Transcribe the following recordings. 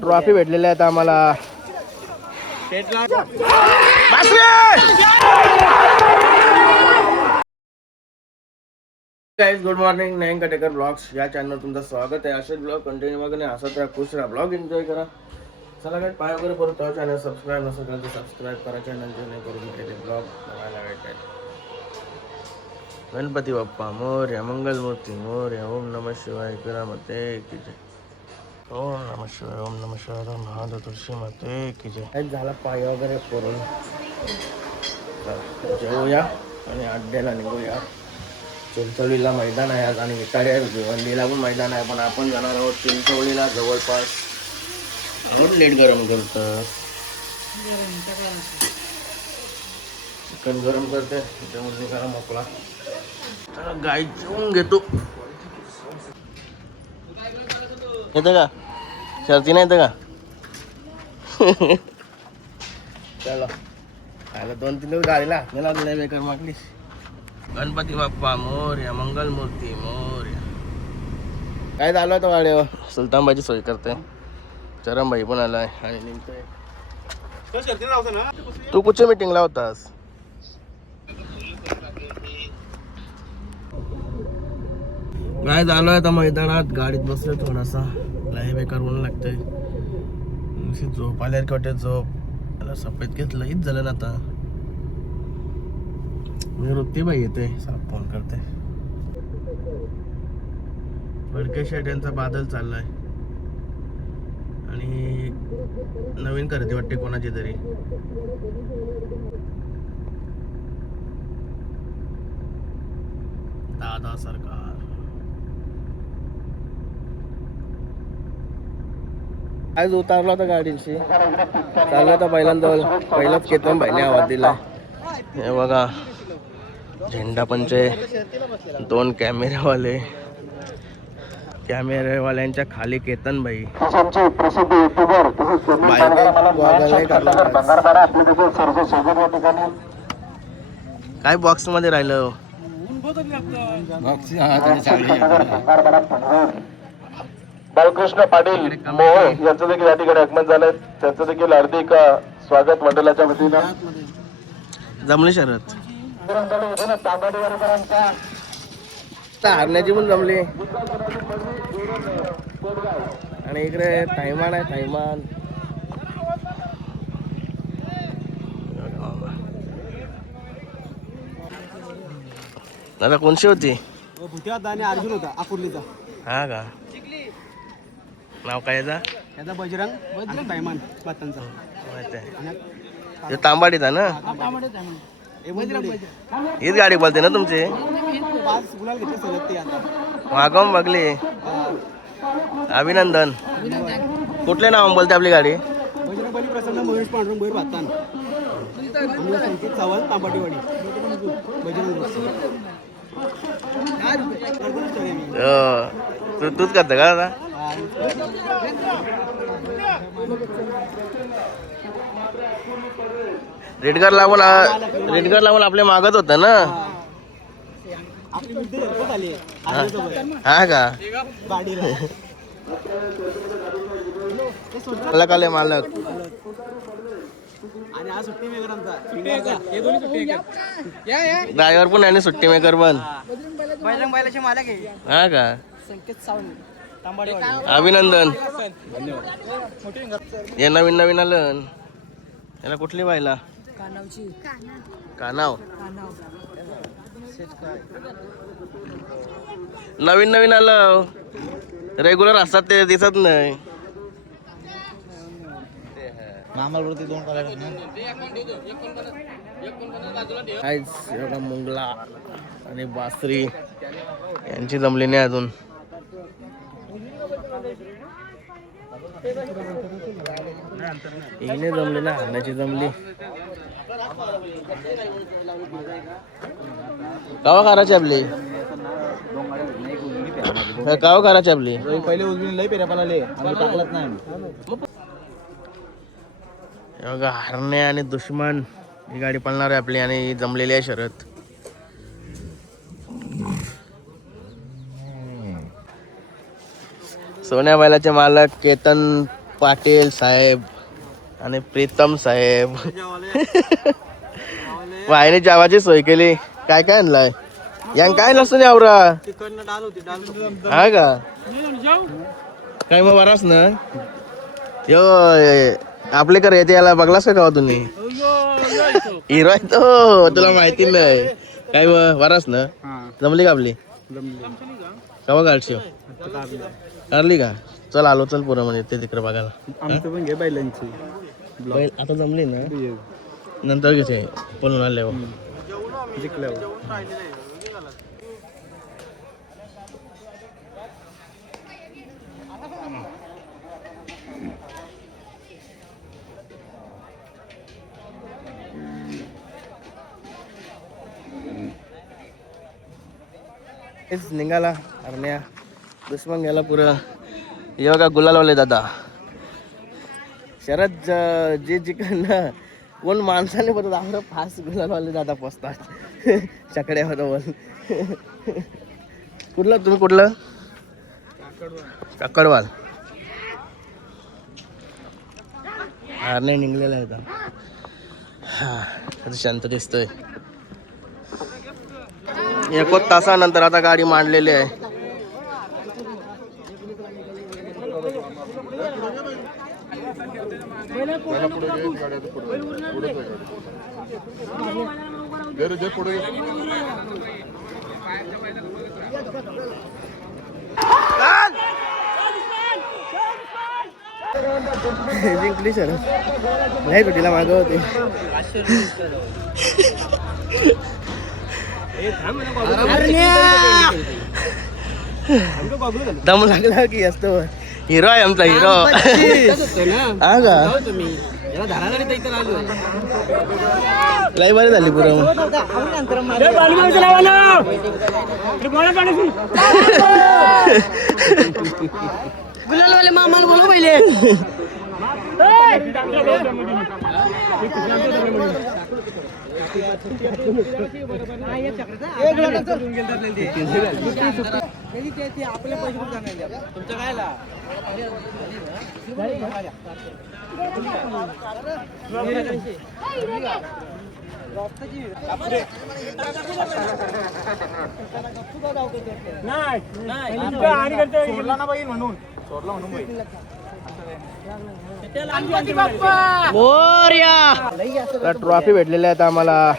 Trophy भेटलेल्या आहेत आम्हाला. गुड मॉर्निंग, नयन कटेकर ब्लॉग्स या चॅनल तुमचं स्वागत आहे. असेच ब्लॉग कंटिन्यू बघणे, हसत राहा, खुश राहा, ब्लॉग एन्जॉय करा. चला काय पाय वगैरे परत चॅनल सबस्क्राईब नसेल तर सबस्क्राईब करा चॅनल, जेणेकरून ते ब्लॉग बघायला भेटेल. गणपती बाप्पा मोरया, मंगलमूर्ती मोरया, ओम नमः शिवाय, माते की जय. ओम नमः शिवाय, ओम नमः शिवाय, महादेव तुळशी माते की जय. झाला पाय वगैरे करून जेवूया आणि अड्ड्याला निघूया. चिंचवलीला मैदान आहे आज आणि विटाळ्या भिवंडीला पण मैदान आहे, पण आपण जाणार आहोत चिंचवलीला. जवळपास बहुत लेट गरम करतं, चिकन गरम करते जेवण निघाला मोकळा. गाय जेवून घेतो. येतं का शर्ती नाही येतं का? चला खायला 2-3 दिवस गाडीला आपल्याला लय बेकार मागलीस. गणपती बाप्पा मोरया, मंगलमूर्ती मोरया. काय चालू आहे तो गाडीवर? सुलतानबाईची सोय करते. चरमबाई पण आलाय आणि निघतोय. तू कुठच्या मीटिंगला होतास? काय झालं आता मैदानात गाडीत बसलो थोडासा. लय बेकार ऊन लागतंय. झोप आल्या वाटते झोप. त्याला सफेद घेतलं हीच झालं ना. आता मी ऋत्तीबाई येते फोन करते. फडके शेट यांचा बादल चाललाय आणि नवीन खरेदी वाटते कोणाची तरी. दादा सरकार आज उतारला होता गाडीशी. चालला होता पहिलाच केतन भाईने आवाज दिला. हे बघा झेंडा पंचे, 2 कॅमेरेवाल्यांच्या खाली केतन भाई. काय बॉक्स मध्ये राहिलं? बालकृष्ण पाटील मोह यांचं देखील या ठिकाणी आगमन झालंय. त्यांचं देखील हार्दिक स्वागत मंडळाच्या वतीनं. जमली शरद हारण्याची पण जमली. आणि इकडे थैमान आहे. थैमान दादा कोणशी होती? आणि अर्जुन होता अकुर्लीचा. हा का? नाव काय याचा? त्याचा बजरंग थैमान मातांचा. तांबाडीचा ना? हीच गाडी बोलते ना तुमची? मागवून बघली. अभिनंदन. कुठले नाव बोलते आपली गाडी? बजरंगबली प्रसन्न महेश पांडुरंग बैर भातान, संकेत चव्हाण तांबाटीवाडी. तूच करते का आता? रेडगर लागून आपले मागत होत ना. हा का? मालक ड्रायव्हर पण आहे, सुट्टी मेकर पण. हा का? अभिनंदन. हे नवीन आलं. याला कुठली बायला? कानाव. नवीन आलं. रेग्युलर असतात ते दिसत नाही. मुंगला आणि बासरी यांची जमली नाही अजून. हिने जमली ना, हरण्याची जमली. कावा करायची आपली? कावा करायची आपली? पहिले उजवीन लई पेऱ्या पाला टाकलत नाही. बघा हरणे आणि दुश्मन ही गाडी पळणार आहे आपली आणि जमलेली आहे शर्यत. सोन्या बैलाचे मालक केतन पाटील साहेब आणि प्रीतम साहेब. वाहिनी जेवाची सोय केली. काय काय आणलाय यांग काय नसतं आवरा तिकडनं डाल होती डाल हा का काय मग बराच ना यो आपले कर येते याला बघलास का तुम्ही हिरो आहे तो तुला माहिती नाही काय मग बराच ना जमली का आपली कवा काढशी काढली का चल आलो चल पुरं म्हणजे ते तिकडे बघायला आमचं पण घे बैलांची बैल आता जमली ना नंतर कसे पळून आले जिंकल्यावर निघाला अरण्या दुश्मन गेला पुरं हे बघा गुलालवाले दादा शरद जे चिकन कोण माणसाने बघत आम्हाला फास्ट गुलालवाले दादा पोचतात चकड्यावर कुठलं तुम्ही कुठलं काकडवाल नाही निघलेला आहे आता हा आता शांत दिसतोय 1 तासानंतर आता गाडी मांडलेली आहे जिंकली सर नाही तुला मागं होते दम लागला की असतो हिरो आहे आमचा हिरो हा का लय बरी झाली पुरं गुलालवाले मामाला बोलव पहिले आपल्या पैसे तुमच्या कायला सोडला ना बाई म्हणून सोडला म्हणून ट्रॉफी भेटलेली आहे आम्हाला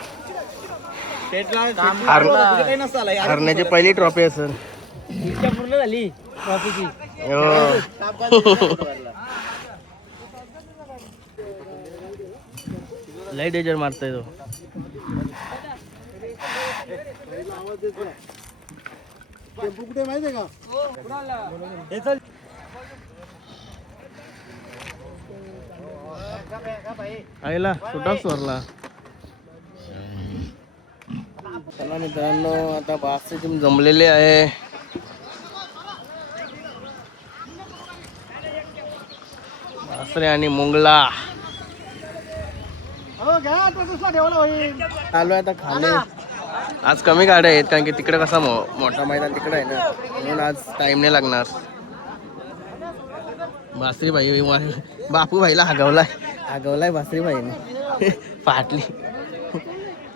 हरण्याची पहिली ट्रॉफी असेल पूर्ण झाली ट्रॉफीची लय डेंजर मारतोय तो माहितीये का आईला सुटाच स्वरला चला मित्रांनो आता बासची टीम जमलेली आहे बासरे आणि मुंगला आलो आता खाली आज कमी गाड्या आहेत कारण की तिकडे कसा मोठा मैदान तिकडे आहे ना म्हणून आज टाइम नाही लागणार बासरी भाई बापू भाईला हागवलाय बासरी भाईने फाटली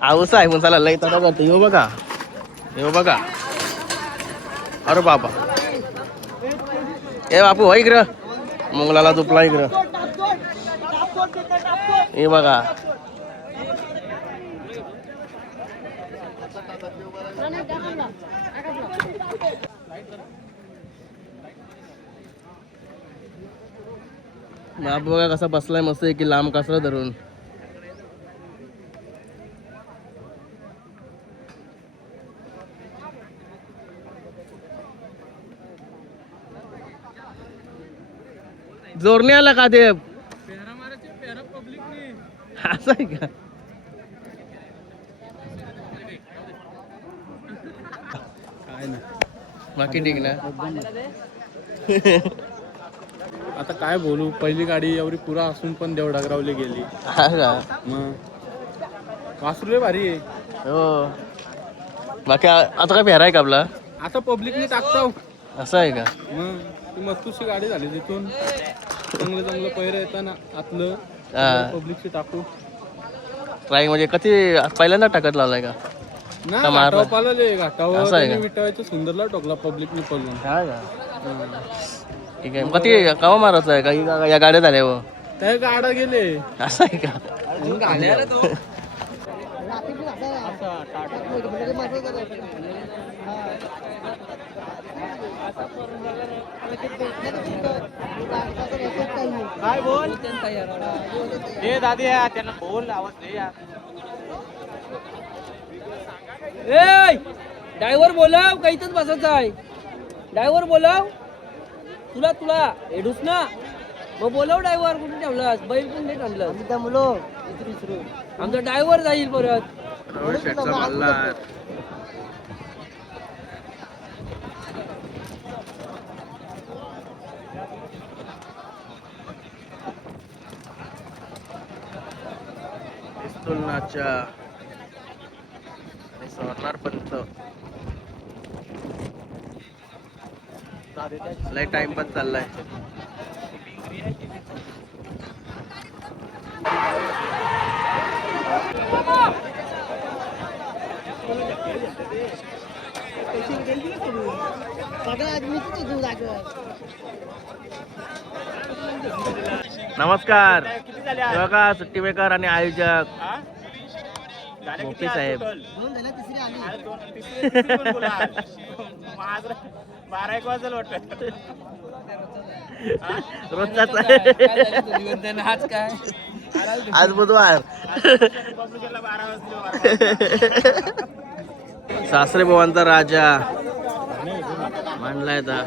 आऊस आहे म्हणून चला लई तडा करतो येऊ बघा अरे बाबा ए बापू हो इकडं मुंगलाला तुपला इकडं हे बघा बाप बघा कसा बसलाय मस्त आहे की लांब कसरा धरून जोरने आला का ते असं आहे का काय ना बाकी ठीक ना आता काय बोलू पहिली गाडी एवढी पुरा असून पण देवडागरावली गेली हा का मग वासरू भारी आहे हो बाकी आता काय फेराय का आपला आता पब्लिकने टाकतो असं आहे का मग ती मस्तूची गाडी झाली तिथून चांगलं चांगलं पहिरं येताना आतलं पब्लिकची टाकू ट्राय म्हणजे कधी पहिल्यांदा टाकत लावलाय का ना का मारलं? घाटावर पालवले घाटावर असं आहे का? त्यांनी विटायचं सुंदरला टोकला पब्लिकने पळून हा का ठीक आहे कधी केव्हा मारायचं आहे का या गाड्या झाल्या व त्या गाडा गेले असं आहे का काय बोल हे दादी त्यांना बोल आवाज दे यार ड्रायव्हर बोलाव काहीतच बसायचं आहे ड्रायव्हर बोलाव तुला तुला एडूस ना मग बोलाव ड्रायव्हर कुठे ठेवलास बैल पण नाही आणलं आमचा ड्रायव्हर जाईल परत रोहित शेटचा मल्हार पिस्तूल नाचा आणि सोनार पंत लय टाइमपास चाललाय नमस्कार बघा सुट्टी मेकर आणि आयोजक मोठी साहेब 12-1 वाजल वाटत रोजचाच आज काय आज बुधवार सासरे भवांचा राजा मांडलाय आता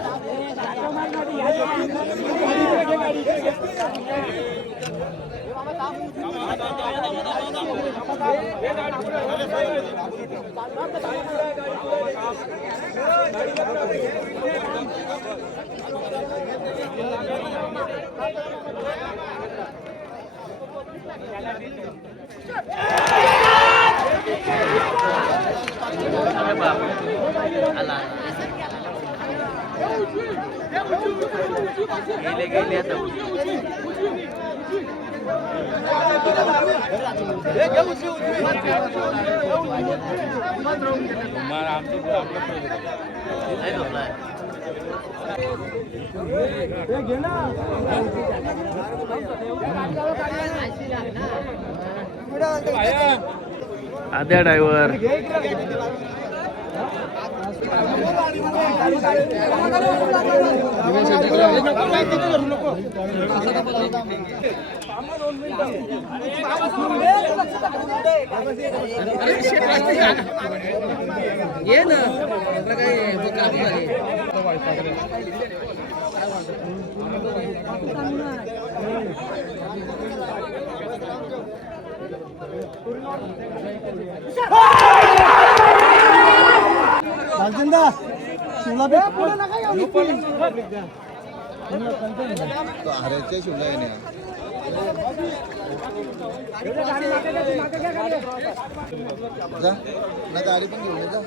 गेले आता आद्या ड्रायव्हर ये ना काय हऱ्याच्या शिवला आहे जा ना गाडी पण घेऊन ये जा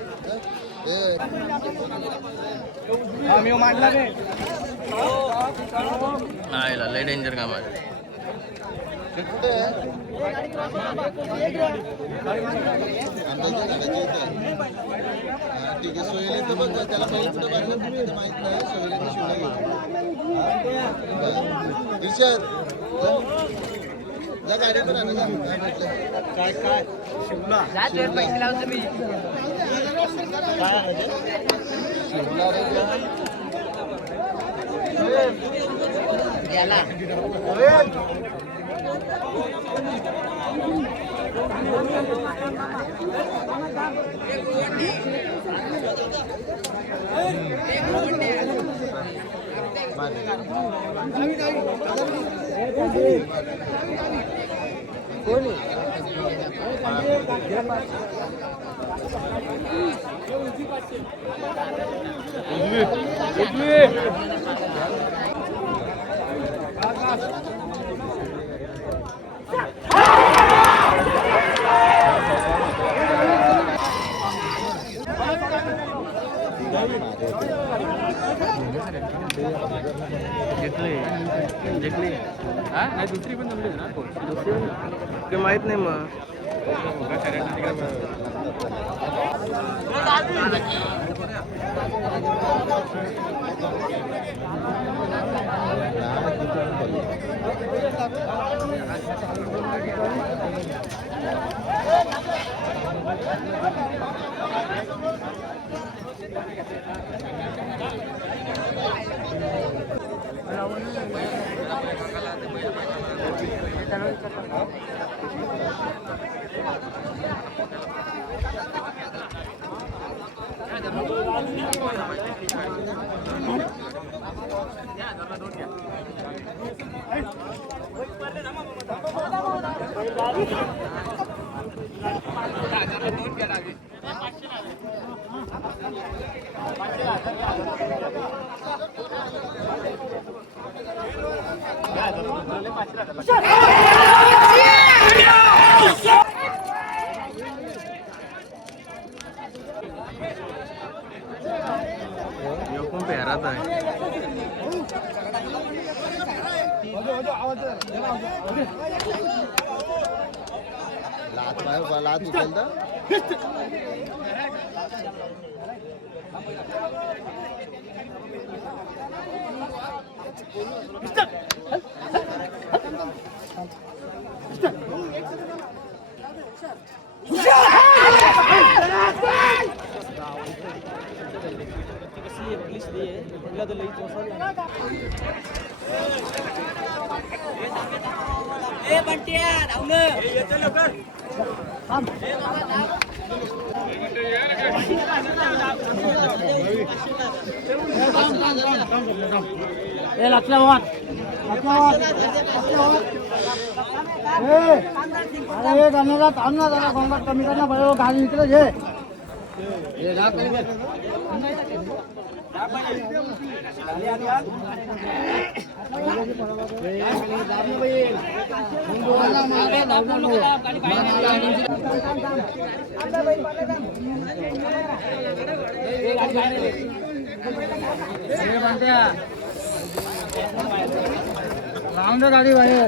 नाही लय डेंजर काम आहे कुठे ठीक आहे सोयले तर बघ त्याला पहिले कुठे पाहिजे माहित नाही सोयले शिवला घेऊन दिशर जा गाडी पण आणा काय काय शिवला पैसे लावतो मी शिवला याला जिंकली जिंकली नाही दुसरी पण जमली ना दुसरी ते माहित नाही मग पण पेहरात आहे लात उचल तर कमी करना पड़ेगा गाड़ी निकले जे राउंड गाड़ी भाई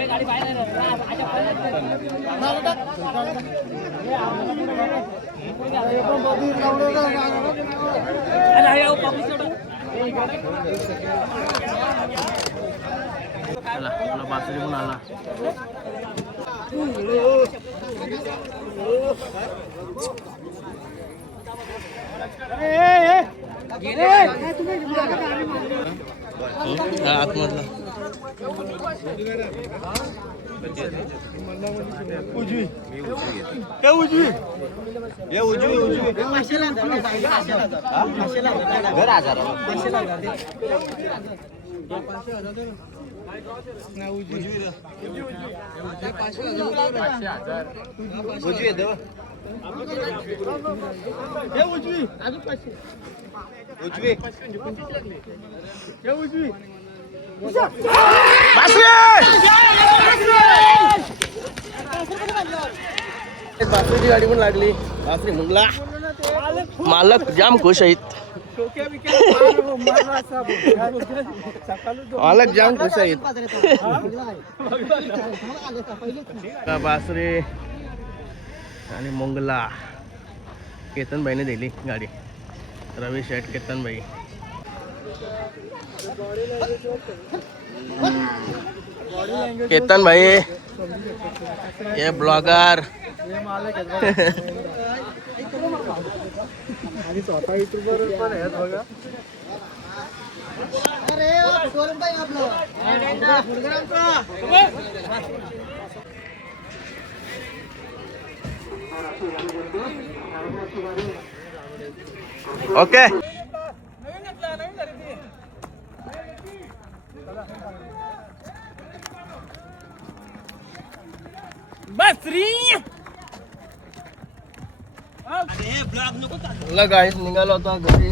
गाडी बाहेर बासरी पण आला आतमधला उजवी घर हजार बासरीची गाडी पण लागली बासरी मुंगला मालक जाम खुश आहेत मालक जाम खुश आहेत बासरी आणि मुंगला केतन भाईने दिली गाडी रवी शेठ केतन भाई केतन भाई ये ब्लॉगर आणि स्वतः युट्यूबर पण आहेत बघा ओके गाईस निघालो होता घरी